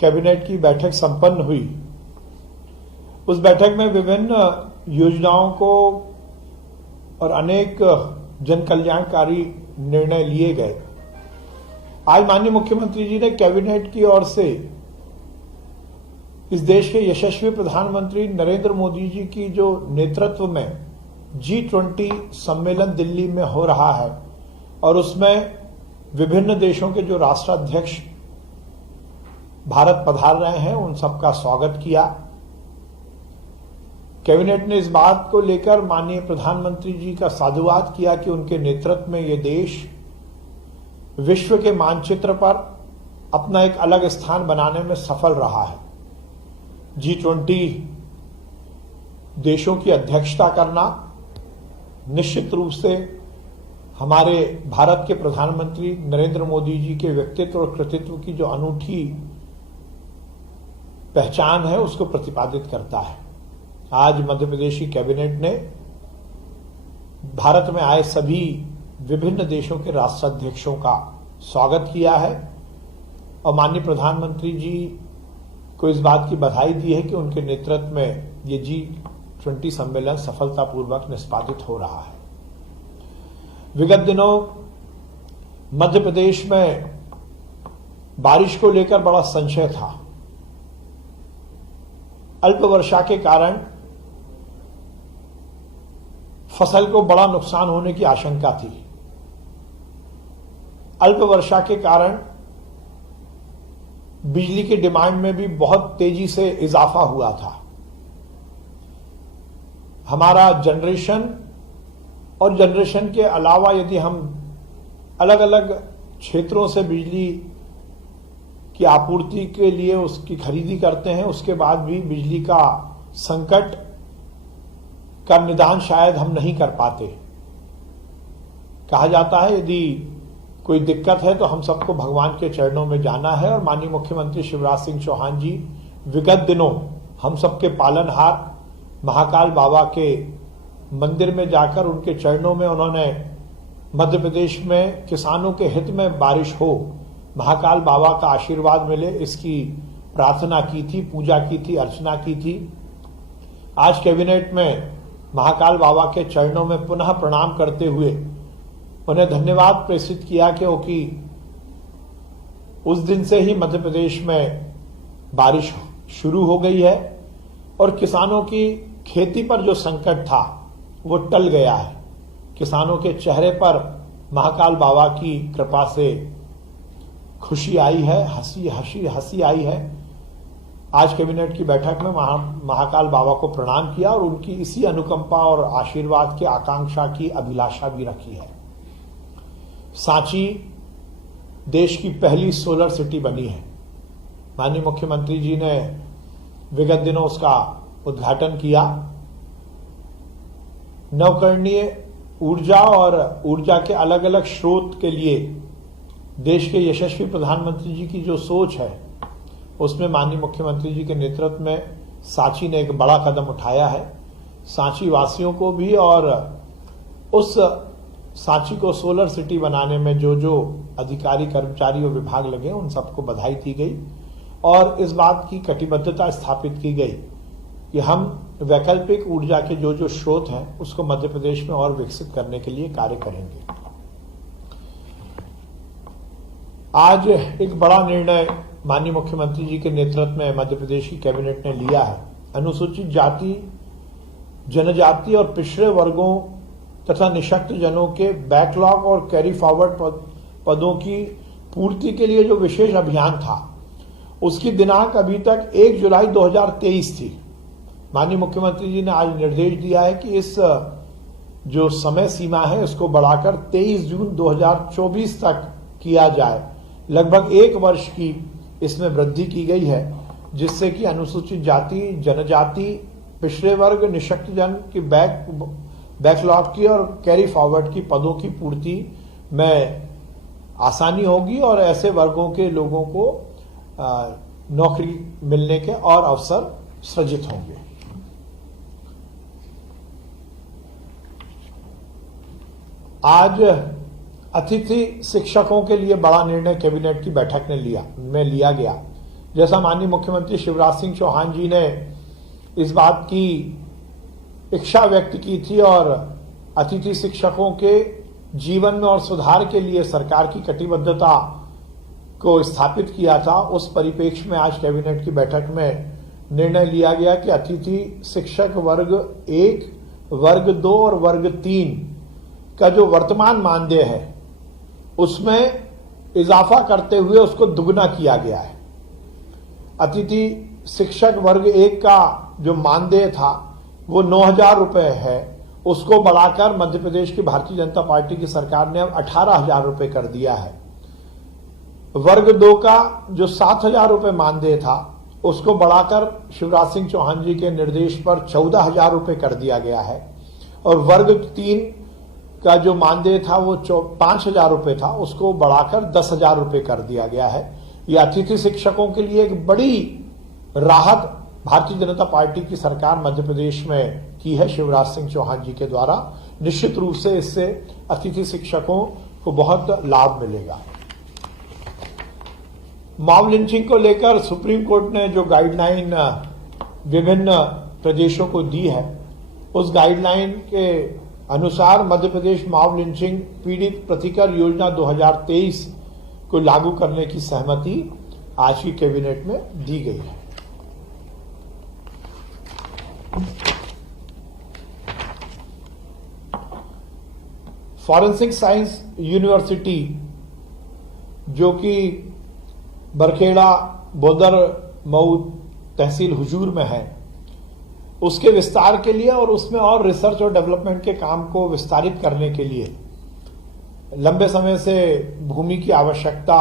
Cabinet की बैठक संपन्न हुई। उस बैठक में विभिन्न योजनाओं को और अनेक जन कल्याणकारी निर्णय लिए गए। आज माननीय मुख्यमंत्री जी ने कैबिनेट की ओर से इस देश के यशस्वी प्रधानमंत्री नरेंद्र मोदी जी की जो नेतृत्व में G20 सम्मेलन दिल्ली में हो रहा है और उसमें विभिन्न देशों के जो राष्ट्राध्यक्ष भारत पधार रहे हैं, उन सबका स्वागत किया। कैबिनेट ने इस बात को लेकर माननीय प्रधानमंत्री जी का साधुवाद किया कि उनके नेतृत्व में ये देश विश्व के मानचित्र पर अपना एक अलग स्थान बनाने में सफल रहा है। G20 देशों की अध्यक्षता करना निश्चित रूप से हमारे भारत के प्रधानमंत्री नरेंद्र मोदी जी के व्यक्तित्व और कृतित्व की जो अनूठी पहचान है, उसको प्रतिपादित करता है। आज मध्य प्रदेश की कैबिनेट ने भारत में आए सभी विभिन्न देशों के राष्ट्राध्यक्षों का स्वागत किया है और माननीय प्रधानमंत्री जी को इस बात की बधाई दी है कि उनके नेतृत्व में ये G20 सम्मेलन सफलतापूर्वक निष्पादित हो रहा है। विगत दिनों मध्य प्रदेश में बारिश को लेकर बड़ा संशय था। अल्प वर्षा के कारण फसल को बड़ा नुकसान होने की आशंका थी। अल्प वर्षा के कारण बिजली की डिमांड में भी बहुत तेजी से इजाफा हुआ था। हमारा जनरेशन और जनरेशन के अलावा यदि हम अलग अलग क्षेत्रों से बिजली की आपूर्ति के लिए उसकी खरीदी करते हैं, उसके बाद भी बिजली का संकट का निदान शायद हम नहीं कर पाते। कहा जाता है यदि कोई दिक्कत है तो हम सबको भगवान के चरणों में जाना है और माननीय मुख्यमंत्री शिवराज सिंह चौहान जी विगत दिनों हम सबके पालनहार महाकाल बाबा के मंदिर में जाकर उनके चरणों में उन्होंने मध्य प्रदेश में किसानों के हित में बारिश हो, महाकाल बाबा का आशीर्वाद मिले, इसकी प्रार्थना की थी, पूजा की थी, अर्चना की थी। आज कैबिनेट में महाकाल बाबा के चरणों में पुनः प्रणाम करते हुए उन्हें धन्यवाद प्रेषित किया क्योंकि उस दिन से ही मध्य प्रदेश में बारिश शुरू हो गई है और किसानों की खेती पर जो संकट था वो टल गया है। किसानों के चेहरे पर महाकाल बाबा की कृपा से खुशी आई है, हंसी आई है। आज कैबिनेट की बैठक में महाकाल बाबा को प्रणाम किया और उनकी इसी अनुकंपा और आशीर्वाद की आकांक्षा की अभिलाषा भी रखी है। सांची देश की पहली सोलर सिटी बनी है। माननीय मुख्यमंत्री जी ने विगत दिनों उसका उद्घाटन किया। नवकरणीय ऊर्जा और ऊर्जा के अलग अलग स्रोत के लिए देश के यशस्वी प्रधानमंत्री जी की जो सोच है, उसमें माननीय मुख्यमंत्री जी के नेतृत्व में सांची ने एक बड़ा कदम उठाया है। सांची वासियों को भी और उस सांची को सोलर सिटी बनाने में जो जो अधिकारी, कर्मचारी और विभाग लगे, उन सबको बधाई दी गई और इस बात की कटिबद्धता स्थापित की गई कि हम वैकल्पिक ऊर्जा के जो जो स्रोत हैं उसको मध्य प्रदेश में और विकसित करने के लिए कार्य करेंगे। आज एक बड़ा निर्णय माननीय मुख्यमंत्री जी के नेतृत्व में मध्य प्रदेश की कैबिनेट ने लिया है। अनुसूचित जाति, जनजाति और पिछड़े वर्गों तथा निःशक्त जनों के बैकलॉग और कैरी फॉरवर्ड पदों की पूर्ति के लिए जो विशेष अभियान था, उसकी दिनांक अभी तक 1 जुलाई 2023 थी। माननीय मुख्यमंत्री जी ने आज निर्देश दिया है कि इस जो समय सीमा है इसको बढ़ाकर 23 जून 2024 तक किया जाए। लगभग 1 वर्ष की इसमें वृद्धि की गई है, जिससे कि अनुसूचित जाति, जनजाति, पिछड़े वर्ग, निःशक्त जन की बैकलॉग की और कैरी फॉरवर्ड की पदों की पूर्ति में आसानी होगी और ऐसे वर्गों के लोगों को नौकरी मिलने के और अवसर सृजित होंगे। आज अतिथि शिक्षकों के लिए बड़ा निर्णय कैबिनेट की बैठक में लिया गया। जैसा माननीय मुख्यमंत्री शिवराज सिंह चौहान जी ने इस बात की इच्छा व्यक्त की थी और अतिथि शिक्षकों के जीवन में और सुधार के लिए सरकार की कटिबद्धता को स्थापित किया था, उस परिप्रेक्ष्य में आज कैबिनेट की बैठक में निर्णय लिया गया कि अतिथि शिक्षक वर्ग 1, वर्ग 2 और वर्ग 3 का जो वर्तमान मानदेय है उसमें इजाफा करते हुए उसको दुगना किया गया है। अतिथि शिक्षक वर्ग 1 का जो मानदेय था वो 9,000 रुपए है, उसको बढ़ाकर मध्य प्रदेश की भारतीय जनता पार्टी की सरकार ने अब 18,000 रुपए कर दिया है। वर्ग 2 का जो 7,000 रुपए मानदेय था उसको बढ़ाकर शिवराज सिंह चौहान जी के निर्देश पर 14,000 रुपए कर दिया गया है और वर्ग 3 का जो मानदेय था वो 5,000 रुपए था, उसको बढ़ाकर 10,000 रुपए कर दिया गया है। यह अतिथि शिक्षकों के लिए एक बड़ी राहत भारतीय जनता पार्टी की सरकार मध्य प्रदेश में की है शिवराज सिंह चौहान जी के द्वारा। निश्चित रूप से इससे अतिथि शिक्षकों को बहुत लाभ मिलेगा। मॉब लिंचिंग को लेकर सुप्रीम कोर्ट ने जो गाइडलाइन विभिन्न प्रदेशों को दी है, उस गाइडलाइन के अनुसार मध्य प्रदेश मॉब लिंचिंग पीड़ित प्रतिकर योजना 2023 को लागू करने की सहमति आज की कैबिनेट में दी गई है। फॉरेंसिक साइंस यूनिवर्सिटी जो कि बरखेड़ा बोदर मऊ तहसील हुजूर में है, उसके विस्तार के लिए और उसमें और रिसर्च और डेवलपमेंट के काम को विस्तारित करने के लिए लंबे समय से भूमि की आवश्यकता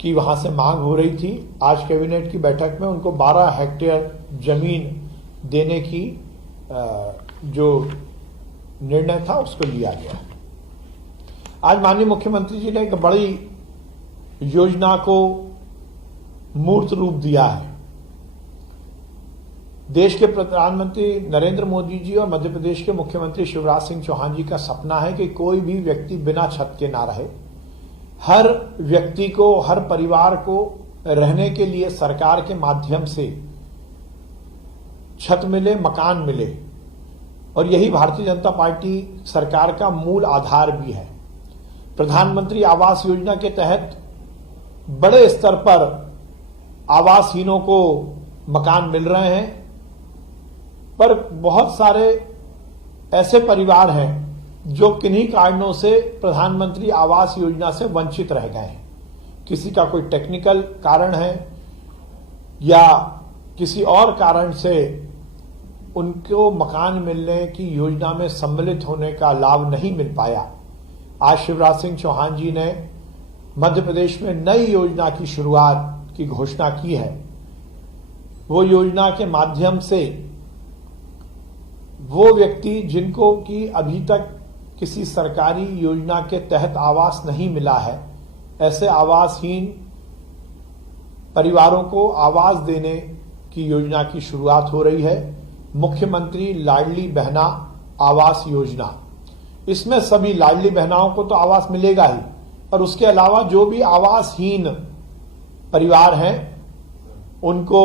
की वहां से मांग हो रही थी। आज कैबिनेट की बैठक में उनको 12 हेक्टेयर जमीन देने की जो निर्णय था उसको लिया गया। आज माननीय मुख्यमंत्री जी ने एक बड़ी योजना को मूर्त रूप दिया है। देश के प्रधानमंत्री नरेंद्र मोदी जी और मध्य प्रदेश के मुख्यमंत्री शिवराज सिंह चौहान जी का सपना है कि कोई भी व्यक्ति बिना छत के ना रहे। हर व्यक्ति को, हर परिवार को रहने के लिए सरकार के माध्यम से छत मिले, मकान मिले, और यही भारतीय जनता पार्टी सरकार का मूल आधार भी है। प्रधानमंत्री आवास योजना के तहत बड़े स्तर पर आवासहीनों को मकान मिल रहे हैं, पर बहुत सारे ऐसे परिवार हैं जो किन्हीं कारणों से प्रधानमंत्री आवास योजना से वंचित रह गए हैं। किसी का कोई टेक्निकल कारण है या किसी और कारण से उनको मकान मिलने की योजना में सम्मिलित होने का लाभ नहीं मिल पाया। आज शिवराज सिंह चौहान जी ने मध्य प्रदेश में नई योजना की शुरुआत की घोषणा की है। वो योजना के माध्यम से वो व्यक्ति जिनको कि अभी तक किसी सरकारी योजना के तहत आवास नहीं मिला है, ऐसे आवासहीन परिवारों को आवास देने की योजना की शुरुआत हो रही है। मुख्यमंत्री लाडली बहना आवास योजना, इसमें सभी लाडली बहनाओं को तो आवास मिलेगा ही, और उसके अलावा जो भी आवासहीन परिवार हैं उनको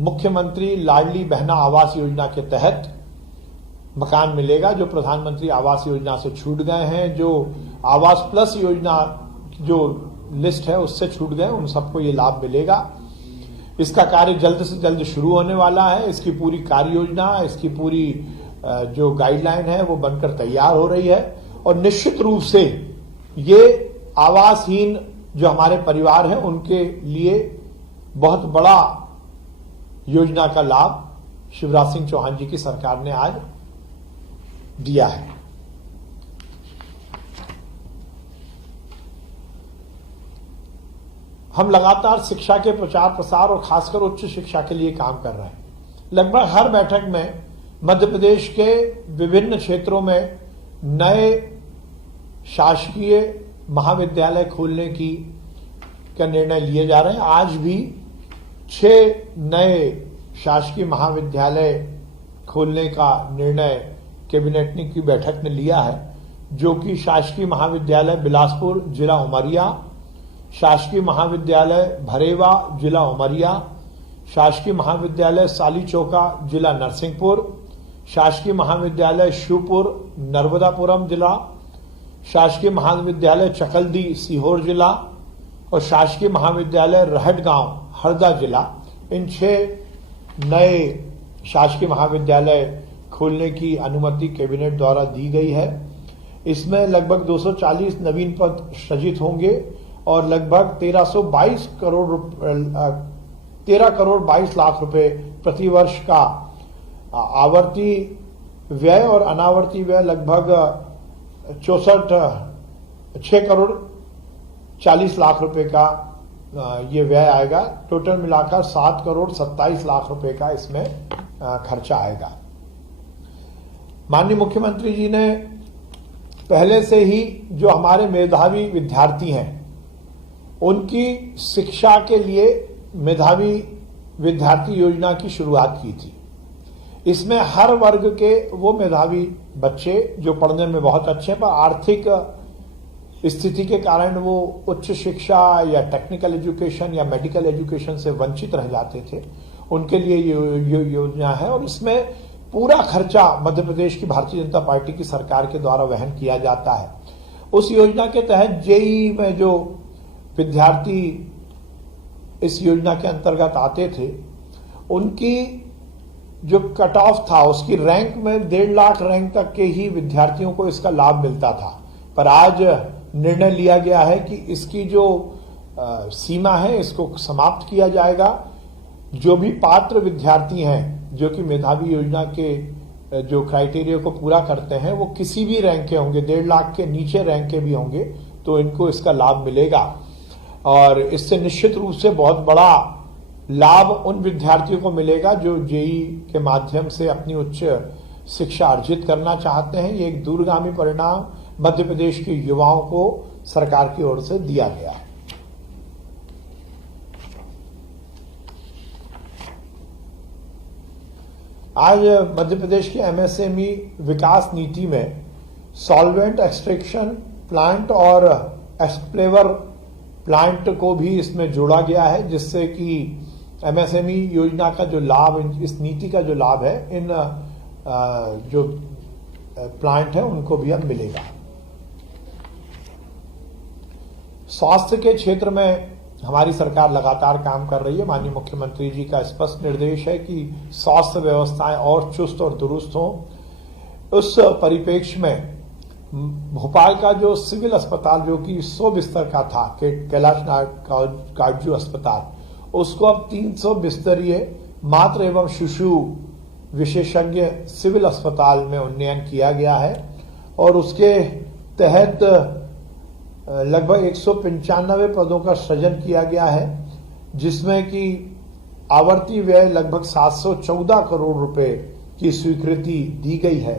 मुख्यमंत्री लाडली बहना आवास योजना के तहत मकान मिलेगा। जो प्रधानमंत्री आवास योजना से छूट गए हैं, जो आवास प्लस योजना जो लिस्ट है उससे छूट गए, उन सबको ये लाभ मिलेगा। इसका कार्य जल्द से जल्द शुरू होने वाला है। इसकी पूरी कार्य योजना, इसकी पूरी जो गाइडलाइन है वो बनकर तैयार हो रही है, और निश्चित रूप से ये आवासहीन जो हमारे परिवार हैं उनके लिए बहुत बड़ा योजना का लाभ शिवराज सिंह चौहान जी की सरकार ने आज दिया है। हम लगातार शिक्षा के प्रचार प्रसार और खासकर उच्च शिक्षा के लिए काम कर रहे हैं। लगभग हर बैठक में मध्य प्रदेश के विभिन्न क्षेत्रों में नए शासकीय महाविद्यालय खोलने की का निर्णय लिए जा रहे हैं। आज भी 6 नए शासकीय महाविद्यालय खोलने का निर्णय कैबिनेट की बैठक ने लिया है। जो कि शासकीय महाविद्यालय बिलासपुर जिला उमरिया, शासकीय महाविद्यालय भरेवा जिला उमरिया, शासकीय महाविद्यालय सालीचौका जिला नरसिंहपुर, शासकीय महाविद्यालय शिवपुर नर्मदापुरम जिला, शासकीय महाविद्यालय चकल्दी सीहोर जिला और शासकीय महाविद्यालय रहटगांव हरदा जिला, इन 6 नए शासकीय महाविद्यालय खोलने की अनुमति कैबिनेट द्वारा दी गई है। इसमें लगभग 240 नवीन पद सृजित होंगे और लगभग 13 करोड़ 22 लाख रुपए प्रतिवर्ष का आवर्ती व्यय और अनावर्ती व्यय लगभग 6 करोड़ 40 लाख रुपए का ये व्यय आएगा। टोटल मिलाकर 7 करोड़ 27 लाख रुपए का इसमें खर्चा आएगा। माननीय मुख्यमंत्री जी ने पहले से ही जो हमारे मेधावी विद्यार्थी हैं उनकी शिक्षा के लिए मेधावी विद्यार्थी योजना की शुरुआत की थी। इसमें हर वर्ग के वो मेधावी बच्चे जो पढ़ने में बहुत अच्छे हैं पर आर्थिक स्थिति के कारण वो उच्च शिक्षा या टेक्निकल एजुकेशन या मेडिकल एजुकेशन से वंचित रह जाते थे, उनके लिए ये योजना है और इसमें पूरा खर्चा मध्य प्रदेश की भारतीय जनता पार्टी की सरकार के द्वारा वहन किया जाता है। उस योजना के तहत जेईई में जो विद्यार्थी इस योजना के अंतर्गत आते थे उनकी जो कट ऑफ था उसकी रैंक में 1.5 लाख रैंक तक के ही विद्यार्थियों को इसका लाभ मिलता था। पर आज निर्णय लिया गया है कि इसकी जो सीमा है इसको समाप्त किया जाएगा। जो भी पात्र विद्यार्थी हैं जो कि मेधावी योजना के जो क्राइटेरिया को पूरा करते हैं वो किसी भी रैंक के होंगे, 1.5 लाख के नीचे रैंक के भी होंगे तो इनको इसका लाभ मिलेगा और इससे निश्चित रूप से बहुत बड़ा लाभ उन विद्यार्थियों को मिलेगा जो जेईई के माध्यम से अपनी उच्च शिक्षा अर्जित करना चाहते हैं। ये एक दूरगामी परिणाम मध्य प्रदेश के युवाओं को सरकार की ओर से दिया गया है। आज मध्य प्रदेश की एमएसएमई विकास नीति में सॉल्वेंट एक्सट्रैक्शन प्लांट और एक्सप्लेवर प्लांट को भी इसमें जोड़ा गया है, जिससे कि एमएसएमई योजना का जो लाभ, इस नीति का जो लाभ है इन जो प्लांट है उनको भी अब मिलेगा। स्वास्थ्य के क्षेत्र में हमारी सरकार लगातार काम कर रही है। माननीय मुख्यमंत्री जी का स्पष्ट निर्देश है कि स्वास्थ्य व्यवस्थाएं और चुस्त और दुरुस्त हों। उस परिप्रेक्ष्य में भोपाल का जो सिविल अस्पताल जो कि 100 बिस्तर का था, कैलाश काटजू अस्पताल, उसको अब 300 बिस्तरीय मातृ एवं शिशु विशेषज्ञ सिविल अस्पताल में उन्नयन किया गया है और उसके तहत लगभग 195 पदों का सृजन किया गया है, जिसमें कि आवर्ती व्यय लगभग 714 करोड़ रुपए की स्वीकृति दी गई है।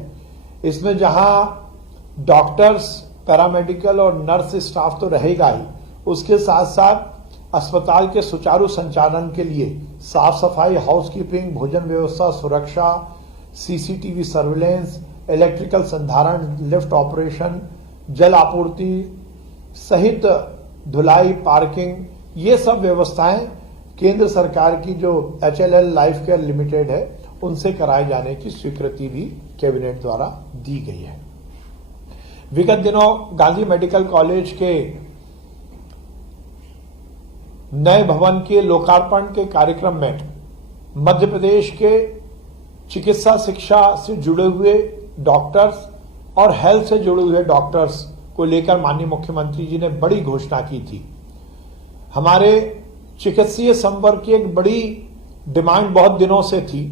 इसमें जहां डॉक्टर्स, पैरामेडिकल और नर्स स्टाफ तो रहेगा ही, उसके साथ साथ अस्पताल के सुचारू संचालन के लिए साफ सफाई, हाउसकीपिंग, भोजन व्यवस्था, सुरक्षा, सीसीटीवी सर्विलेंस, इलेक्ट्रिकल संधारण, लिफ्ट ऑपरेशन, जल आपूर्ति सहित धुलाई, पार्किंग, ये सब व्यवस्थाएं केंद्र सरकार की जो HLL लाइफ केयर लिमिटेड है उनसे कराए जाने की स्वीकृति भी कैबिनेट द्वारा दी गई है। विगत दिनों गांधी मेडिकल कॉलेज के नए भवन के लोकार्पण के कार्यक्रम में मध्य प्रदेश के चिकित्सा शिक्षा से जुड़े हुए डॉक्टर्स और हेल्थ से जुड़े हुए डॉक्टर्स को लेकर माननीय मुख्यमंत्री जी ने बड़ी घोषणा की थी। हमारे चिकित्सीय संवर्ग की एक बड़ी डिमांड बहुत दिनों से थी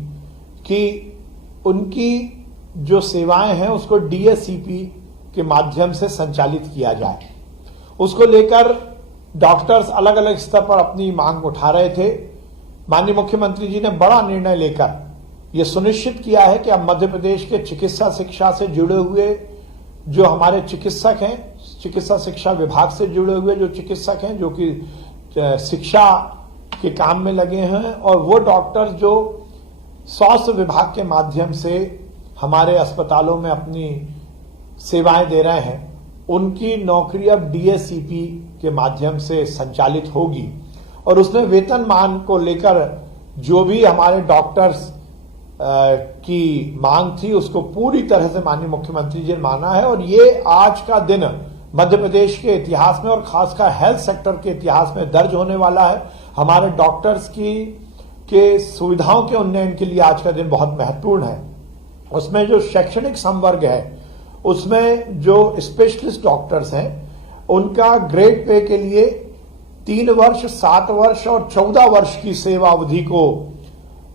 कि उनकी जो सेवाएं हैं उसको DSCP के माध्यम से संचालित किया जाए। उसको लेकर डॉक्टर्स अलग अलग स्तर पर अपनी मांग उठा रहे थे। माननीय मुख्यमंत्री जी ने बड़ा निर्णय लेकर यह सुनिश्चित किया है कि अब मध्य प्रदेश के चिकित्सा शिक्षा से जुड़े हुए जो हमारे चिकित्सक हैं, चिकित्सा शिक्षा विभाग से जुड़े हुए जो चिकित्सक हैं जो कि शिक्षा के काम में लगे हैं, और वो डॉक्टर जो स्वास्थ्य विभाग के माध्यम से हमारे अस्पतालों में अपनी सेवाएं दे रहे हैं, उनकी नौकरी अब डीएससीपी के माध्यम से संचालित होगी। और उसमें वेतनमान को लेकर जो भी हमारे डॉक्टर्स की मांग थी, उसको पूरी तरह से माननीय मुख्यमंत्री जी ने माना है। और ये आज का दिन मध्य प्रदेश के इतिहास में और खासकर हेल्थ सेक्टर के इतिहास में दर्ज होने वाला है। हमारे डॉक्टर्स के सुविधाओं के उन्नयन के लिए आज का दिन बहुत महत्वपूर्ण है। उसमें जो शैक्षणिक संवर्ग है, उसमें जो स्पेशलिस्ट डॉक्टर्स हैं, उनका ग्रेड पे के लिए 3 वर्ष, 7 वर्ष और 14 वर्ष की सेवा अवधि को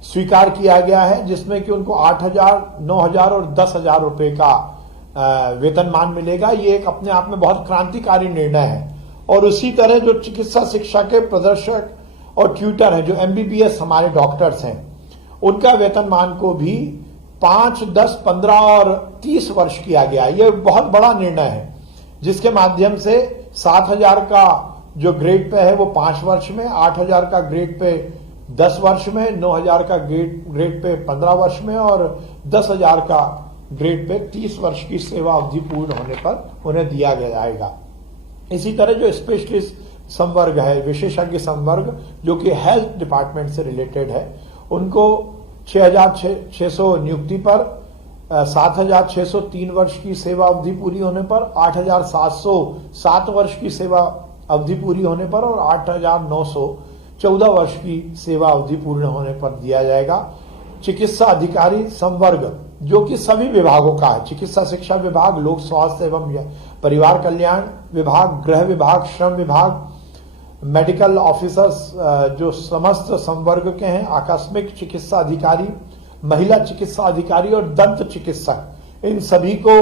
स्वीकार किया गया है, जिसमें कि उनको 8,000, 9,000 और 10,000 रुपए का वेतनमान मिलेगा। ये एक अपने आप में बहुत क्रांतिकारी निर्णय है। और उसी तरह जो चिकित्सा शिक्षा के प्रदर्शक और ट्यूटर हैं, जो एमबीबीएस हमारे डॉक्टर्स हैं, उनका वेतनमान को भी 5, 10, 15 और 30 वर्ष किया गया। ये बहुत बड़ा निर्णय है, जिसके माध्यम से 7,000 का जो ग्रेड पे है वो 5 वर्ष में, 8,000 का ग्रेड पे 10 वर्ष में, 9,000 का ग्रेड पे 15 वर्ष में और 10,000 का ग्रेड पे 30 वर्ष की सेवा अवधि पूर्ण होने पर उन्हें दिया जाएगा। इसी तरह जो स्पेशलिस्ट संवर्ग है, विशेषज्ञ संवर्ग, जो कि हेल्थ डिपार्टमेंट से रिलेटेड है, उनको 6,600 नियुक्ति पर, 7,603 वर्ष की सेवा अवधि पूरी होने पर, 8,707 वर्ष की सेवा अवधि पूरी होने पर और 8,914 वर्ष की सेवा अवधि पूर्ण होने पर दिया जाएगा। चिकित्सा अधिकारी संवर्ग, जो कि सभी विभागों का है, चिकित्सा शिक्षा विभाग, लोक स्वास्थ्य एवं परिवार कल्याण विभाग, गृह विभाग, श्रम विभाग, मेडिकल ऑफिसर्स जो समस्त संवर्ग के हैं, आकस्मिक चिकित्सा अधिकारी, महिला चिकित्सा अधिकारी और दंत चिकित्सक, इन सभी को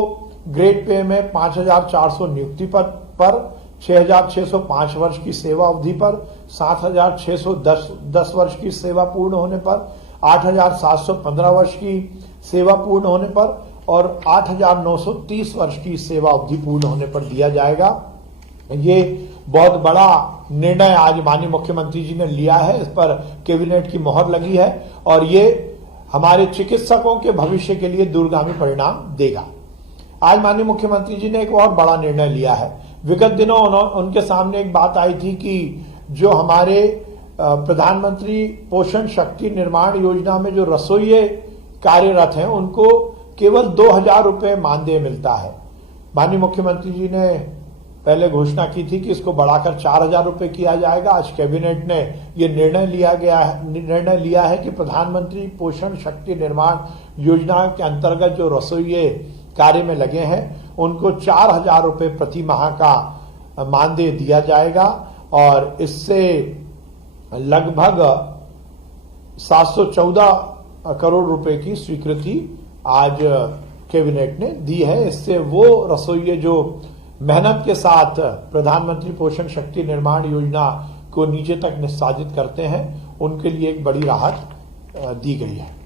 ग्रेड पे में 5,400 नियुक्ति पर 6,605 वर्ष की सेवा अवधि पर, 7,610 वर्ष की सेवा पूर्ण होने पर, 8,715 वर्ष की सेवा पूर्ण होने पर और 8,930 वर्ष की सेवा अवधि पूर्ण होने पर दिया जाएगा। ये बहुत बड़ा निर्णय आज माननीय मुख्यमंत्री जी ने लिया है, इस पर कैबिनेट की मोहर लगी है और ये हमारे चिकित्सकों के भविष्य के लिए दूरगामी परिणाम देगा। आज माननीय मुख्यमंत्री जी ने एक और बड़ा निर्णय लिया है। विगत दिनों उनके सामने एक बात आई थी कि जो हमारे प्रधानमंत्री पोषण शक्ति निर्माण योजना में जो रसोइये कार्यरत हैं, उनको केवल 2,000 रुपए मानदेय मिलता है। माननीय मुख्यमंत्री जी ने पहले घोषणा की थी कि इसको बढ़ाकर 4,000 रुपए किया जाएगा। आज कैबिनेट ने ये निर्णय लिया है कि प्रधानमंत्री पोषण शक्ति निर्माण योजना के अंतर्गत जो रसोइये कार्य में लगे हैं, उनको 4,000 रुपए प्रति माह का मानदेय दिया जाएगा और इससे लगभग 714 करोड़ रुपए की स्वीकृति आज कैबिनेट ने दी है। इससे वो रसोइये जो मेहनत के साथ प्रधानमंत्री पोषण शक्ति निर्माण योजना को नीचे तक निष्पादित करते हैं, उनके लिए एक बड़ी राहत दी गई है।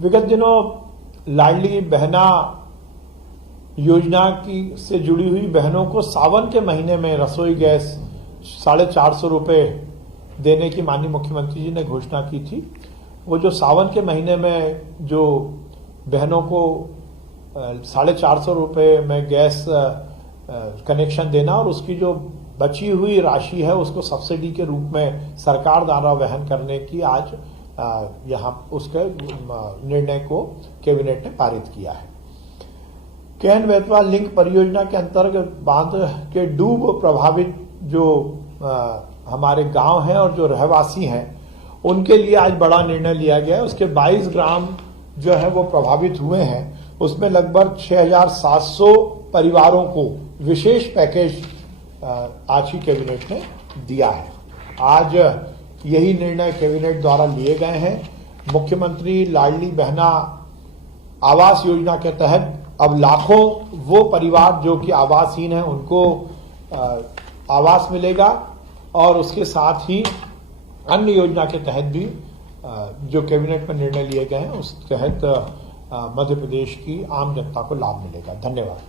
विगत दिनों लाडली बहना योजना से जुड़ी हुई बहनों को सावन के महीने में रसोई गैस 450 रुपए देने की माननीय मुख्यमंत्री जी ने घोषणा की थी। वो जो सावन के महीने में जो बहनों को 450 रुपए में गैस कनेक्शन देना और उसकी जो बची हुई राशि है उसको सब्सिडी के रूप में सरकार द्वारा वहन करने की आज यहाँ उसके निर्णय को कैबिनेट ने पारित किया है। केन बेतवा लिंक परियोजना के अंतर्गत बांध के डूब प्रभावित जो हमारे गांव हैं और जो रहवासी हैं, उनके लिए आज बड़ा निर्णय लिया गया है। उसके 22 ग्राम जो है वो प्रभावित हुए हैं, उसमें लगभग 6,700 परिवारों को विशेष पैकेज आज ही कैबिनेट ने दिया है। आज यही निर्णय कैबिनेट द्वारा लिए गए हैं। मुख्यमंत्री लाडली बहना आवास योजना के तहत अब लाखों वो परिवार जो कि आवासहीन हैं, उनको आवास मिलेगा और उसके साथ ही अन्य योजना के तहत भी जो कैबिनेट में निर्णय लिए गए हैं उस तहत मध्य प्रदेश की आम जनता को लाभ मिलेगा। धन्यवाद।